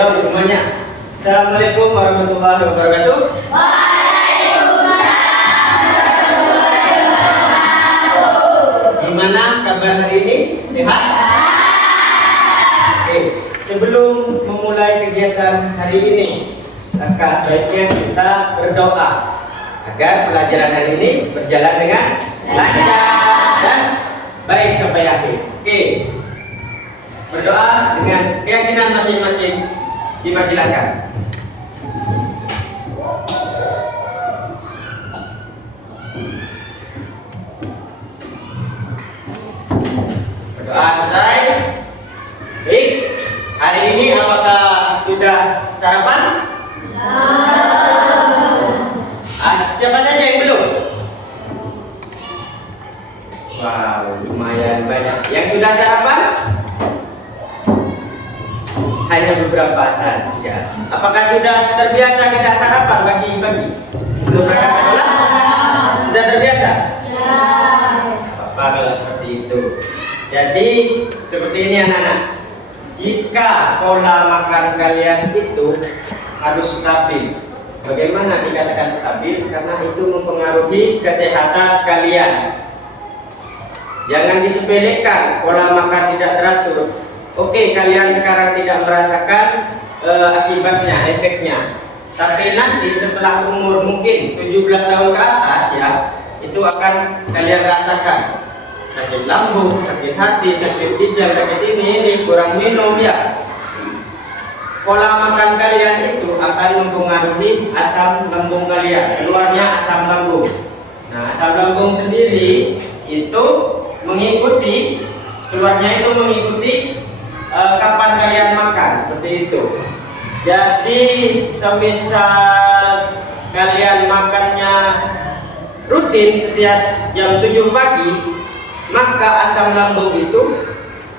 Ayo semuanya. Assalamualaikum warahmatullahi wabarakatuh. Gimana kabar hari ini? Sehat? Oke, sebelum memulai kegiatan hari ini, maka baiknya kita berdoa agar pelajaran hari ini berjalan dengan lancar dan baik sampai akhir. Oke, berdoa dengan keyakinan masing-masing dipersilakan. Berdoa selesai. Baik, hari ini apakah sudah sarapan? Siapa saja yang belum? Wow, lumayan banyak. Yang sudah sarapan? Hanya beberapa saja. Apakah sudah terbiasa kita sarapan pagi-pagi? Belum berangkat sekolah? Sudah terbiasa? Apa kalau seperti itu? Jadi seperti ini anak-anak. Jika pola makan kalian itu harus stabil. Bagaimana dikatakan stabil? Karena itu mempengaruhi kesehatan kalian. Jangan disepelekan pola makan tidak teratur. Oke, kalian sekarang tidak merasakan akibatnya, efeknya. Tapi nanti setelah umur mungkin 17 tahun ke atas ya, itu akan kalian rasakan. Sakit lambung, sakit hati, sakit ginjal, sakit ini, kurang minum ya. Pola makan kalian itu akan mempengaruhi asam lambung kalian, keluarnya asam lambung. Nah, asam lambung sendiri itu mengikuti, keluarnya itu mengikuti kapan kalian makan, seperti itu. Jadi semisal kalian makannya rutin setiap jam 7 pagi, maka asam lambung itu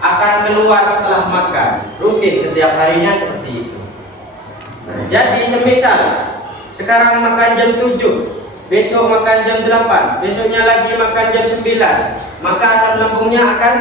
akan keluar setelah makan, rutin setiap harinya seperti itu. Nah, jadi semisal sekarang makan jam 7, besok makan jam 8, besoknya lagi makan jam 9, maka asam lambungnya akan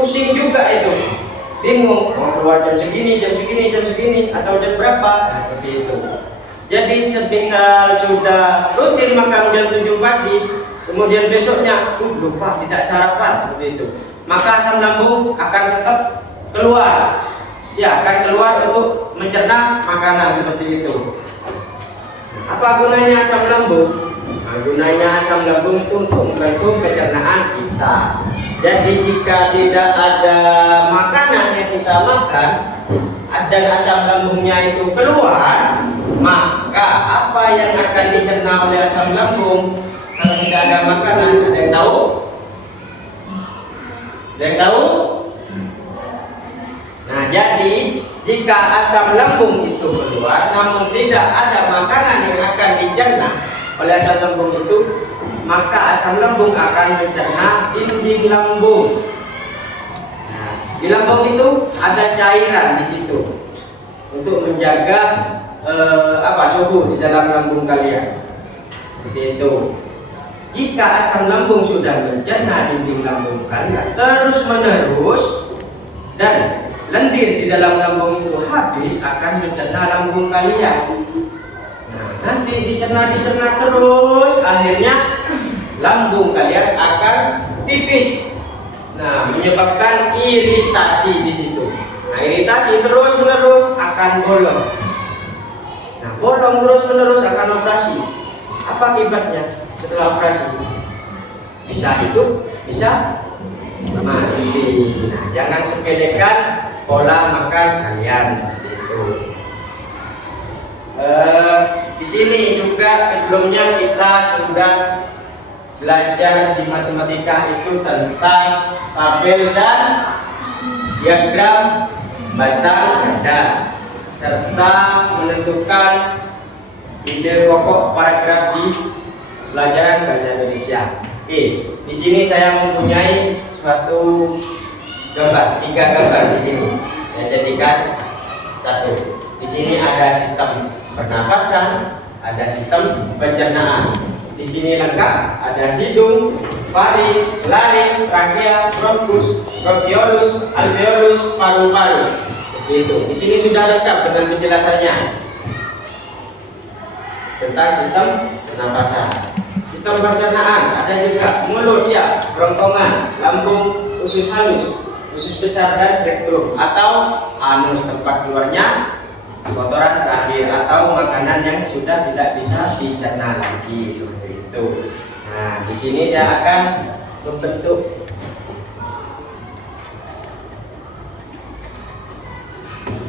pusing juga itu. Bingung mau keluar jam segini, jam segini, jam segini, atau jam berapa, nah, seperti itu. Jadi semisal sudah rutin makan jam 7 pagi, kemudian besoknya lupa tidak sarapan, seperti itu, maka asam lambung akan tetap keluar, ya akan keluar untuk mencerna makanan seperti itu. Apa gunanya asam lambung? Nah, gunanya asam lambung itu untuk membantu pencernaan kita. Jadi jika tidak ada makanan yang kita makan dan asam lambungnya itu keluar, maka apa yang akan dicerna oleh asam lambung kalau tidak ada makanan? Ada yang tahu? Ada yang tahu? Nah, jadi jika asam lambung itu keluar namun tidak ada makanan yang akan dicerna oleh asam lambung itu, maka asam lambung akan mencerna dinding lambung. Nah, di lambung itu ada cairan di situ untuk menjaga suhu di dalam lambung kalian. Seperti itu. Jika asam lambung sudah mencerna dinding lambung kalian terus menerus dan lendir di dalam lambung itu habis, akan mencerna lambung kalian. Nah, nanti dicerna terus, akhirnya lambung kalian akan tipis. Nah, menyebabkan iritasi di situ. Nah, iritasi terus menerus akan bolong. Nah, bolong terus menerus akan operasi. Apa akibatnya setelah operasi? Bisa hidup, bisa mati. Nah, jangan sepelekan pola makan kalian seperti itu. Di sini juga sebelumnya kita sudah belajar di matematika itu tentang tabel dan diagram batang ganda serta menentukan ide pokok paragraf di pelajaran bahasa Indonesia. Oke, di sini saya mempunyai suatu gambar, 3 gambar di sini. Saya jadikan satu. Di sini ada sistem pernafasan, ada sistem pencernaan. Di sini lengkap, ada hidung, faring, laring, trakea, bronkus, bronkiolus, alveolus, paru-paru. Itu. Di sini sudah lengkap dengan penjelasannya tentang sistem pernapasan. Sistem pencernaan ada juga mulut ya, kerongkongan, lambung, usus halus, usus besar dan rektum, atau anus tempat keluarnya kotoran terakhir atau makanan yang sudah tidak bisa dicerna lagi seperti itu. Nah, di sini saya akan membentuk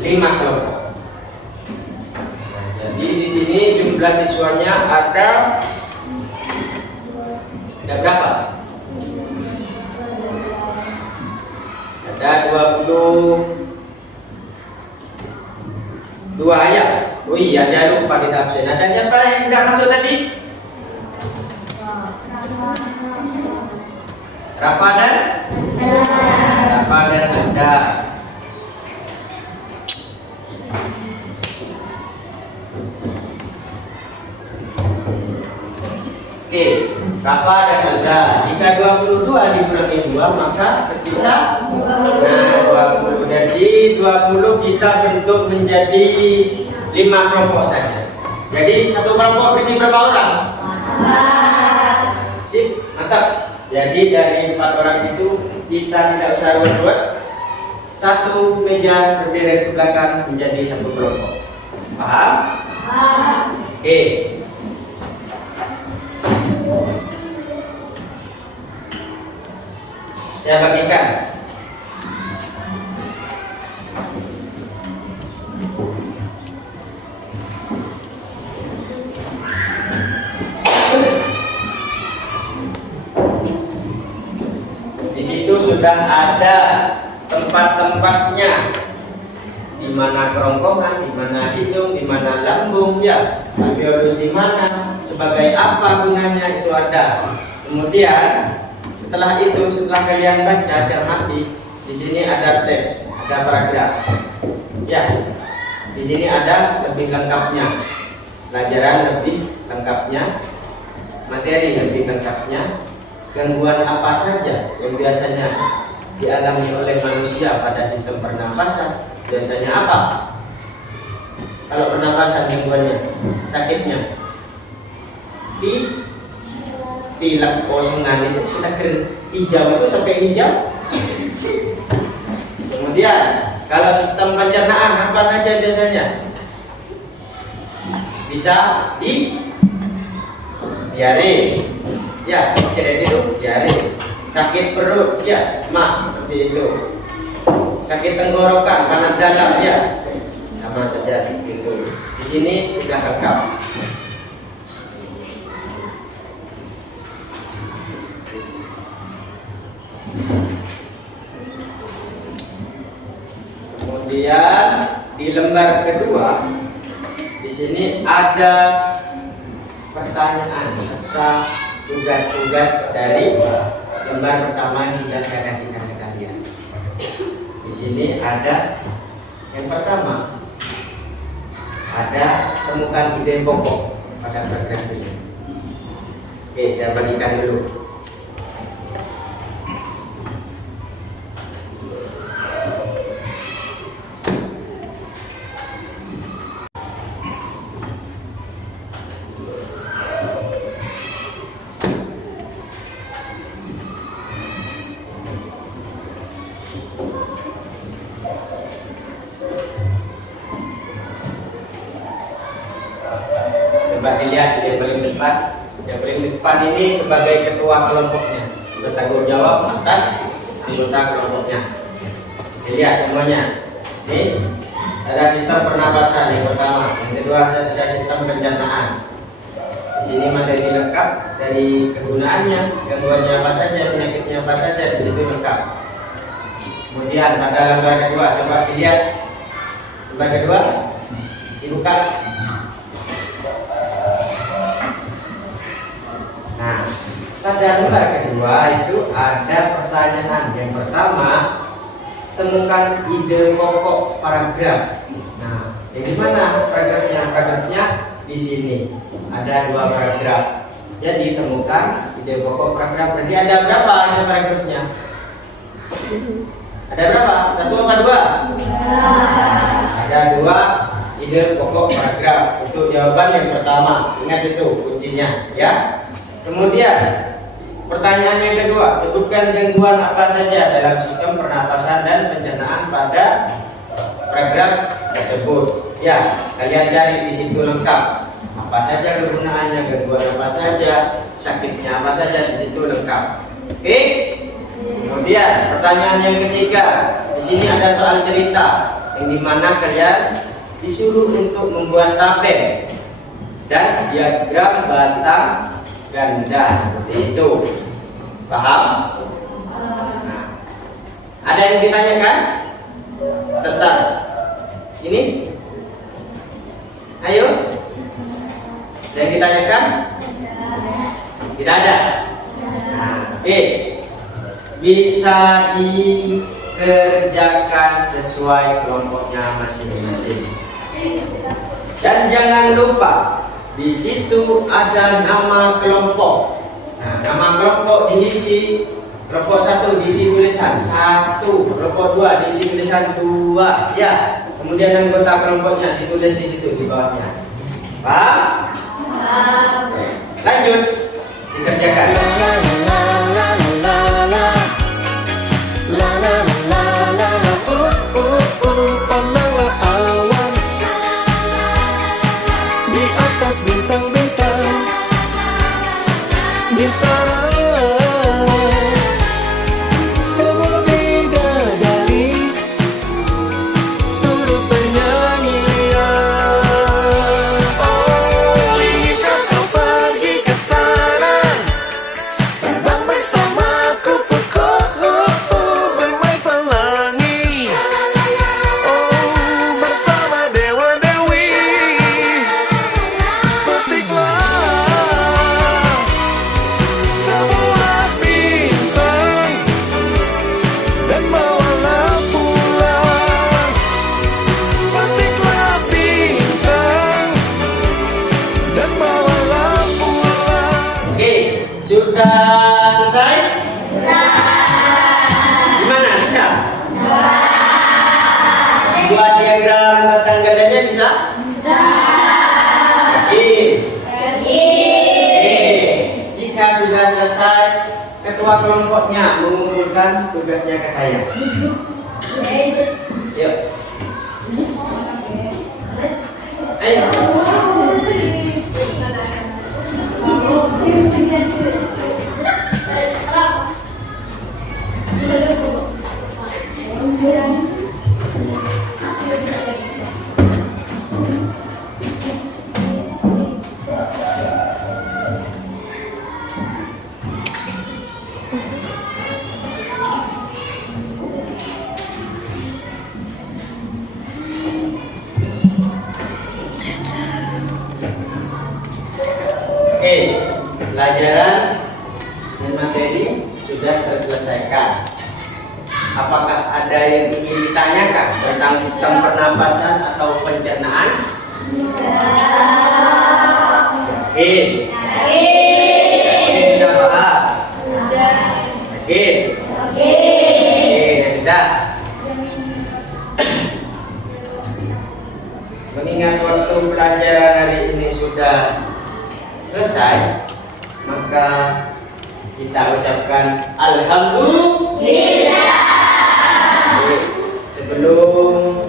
5 kelompok. Nah, jadi di sini jumlah siswanya ada berapa? Ada 22 ya. Oh iya, saya lupa di absen. Ada siapa yang tidak masuk tadi? Rafa dan ada. Oke, Rafa dan Alda. Jika 22 dikurangi 2 maka tersisa 20. Jadi 20 kita bentuk menjadi 5 kelompok saja. Jadi satu kelompok berisi berapa orang? 4. Sip, mantap. Jadi dari 4 orang itu kita tidak usah buat satu meja berderet ke belakang menjadi satu kelompok. Paham? Oke. Saya bagikan. Di situ sudah ada tempat-tempatnya, di mana kerongkongan, di mana hidung, di mana lambung, ya, alveolus di mana, sebagai apa gunanya itu ada. Kemudian setelah kalian baca cermati, di sini ada teks, ada paragraf. Ya, di sini ada lebih lengkapnya, pelajaran lebih lengkapnya, materi lebih lengkapnya, gangguan apa saja yang biasanya dialami oleh manusia pada sistem pernapasan. Biasanya apa? Kalau pernapasan gangguannya, sakitnya, pilek, kosengan itu sudah hijau itu sampai hijau. Kemudian kalau sistem pencernaan apa saja biasanya? Bisa di diare, ya, cedek itu diare. Sakit perut, ya, seperti itu. Sakit tenggorokan, panas dalam, ya, sama saja seperti itu. Di sini sudah lengkap. Kemudian di lembar kedua, di sini ada pertanyaan serta tugas-tugas dari lembar pertama yang sudah saya kasihkan ke kalian. Di sini ada yang pertama, ada temukan ide pokok pada paragraf ini. Oke, saya bagikan dulu. Coba dilihat yang paling depan. Yang paling depan ini sebagai ketua kelompoknya, bertanggung jawab atas anggota kelompoknya. Dilihat semuanya. Ini ada sistem pernapasan yang pertama, yang kedua ada sistem pencernaan. Di sini materi lengkap dari kegunaannya, gangguannya apa saja, penyakitnya apa saja, di situ lengkap. Kemudian pada lembar kedua, coba dilihat lembar kedua, dibuka. Nah, pada lembar kedua itu ada pertanyaan. Yang pertama, temukan ide pokok paragraf. Nah, yang mana paragrafnya? Paragrafnya di sini ada 2 paragraf. Jadi temukan ide pokok paragraf. Jadi ada berapa ide paragrafnya? Ada berapa? 1 apa 2? Ada dua ide pokok paragraf. Untuk jawaban yang pertama, ingat itu kuncinya, ya. Kemudian pertanyaan yang kedua, sebutkan gangguan apa saja dalam sistem pernapasan dan pencernaan pada paragraf tersebut. Ya, kalian cari di situ lengkap. Apa saja kegunaannya, gangguan apa saja, sakitnya apa saja, di situ lengkap. Oke? Kemudian pertanyaan yang ketiga, di sini ada soal cerita yang dimana kalian disuruh untuk membuat tabel dan diagram batang ganda seperti itu. Paham? Nah, ada yang ditanyakan tentang ini? Ayo. Ada yang ditanyakan? Tidak ada. Nah, oke. Bisa dikerjakan sesuai kelompoknya masing-masing. Dan jangan lupa di situ ada nama kelompok. Nah, nama kelompok diisi, kelompok 1 diisi tulisan 1, kelompok 2 diisi tulisan 2. Ya, kemudian anggota kelompoknya ditulis di situ di bawahnya. Paham? Lanjut dikerjakan. Di sana semua bidadari turut bernyanyian. Oh, inginkah kau pergi ke sana, terbang bersamaku bermain pelangi. Oh, bersama dewa-dewi, petiklah semua bintang dan bawalah pulang. Petiklah bintang dan bawalah pulang. Oke, sudah selesai? Gimana? Bisa? Buat diagram batang gandanya bisa? Oke. Jika sudah selesai, ketua kelompoknya mengumpulkan tugasnya ke saya. Yuk. Ayo. Oke, pelajaran dan materi sudah terselesaikan. Apakah ada yang ingin ditanyakan tentang sistem pernapasan atau pencernaan? Oke. Sudah paham? Oke. Sudah. Mengingat waktu pelajaran hari ini sudah selesai, maka kita ucapkan alhamdulillah. Sebelum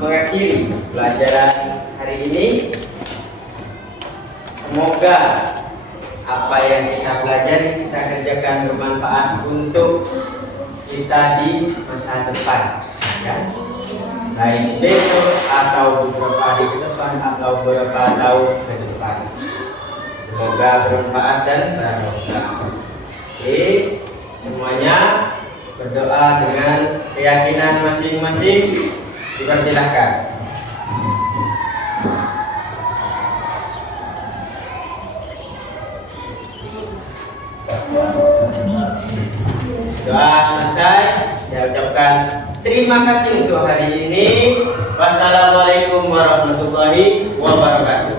mengakhiri pelajaran hari ini, semoga apa yang kita pelajari kita kerjakan bermanfaat untuk kita di masa depan, ya. Baik besok atau beberapa hari ke depan atau beberapa tahun ke depan. Semoga bermanfaat dan barokah. Oke, semuanya berdoa dengan keyakinan masing-masing. Dipersilahkan. Doa selesai. Saya ucapkan terima kasih untuk hari ini. Wassalamualaikum warahmatullahi wabarakatuh.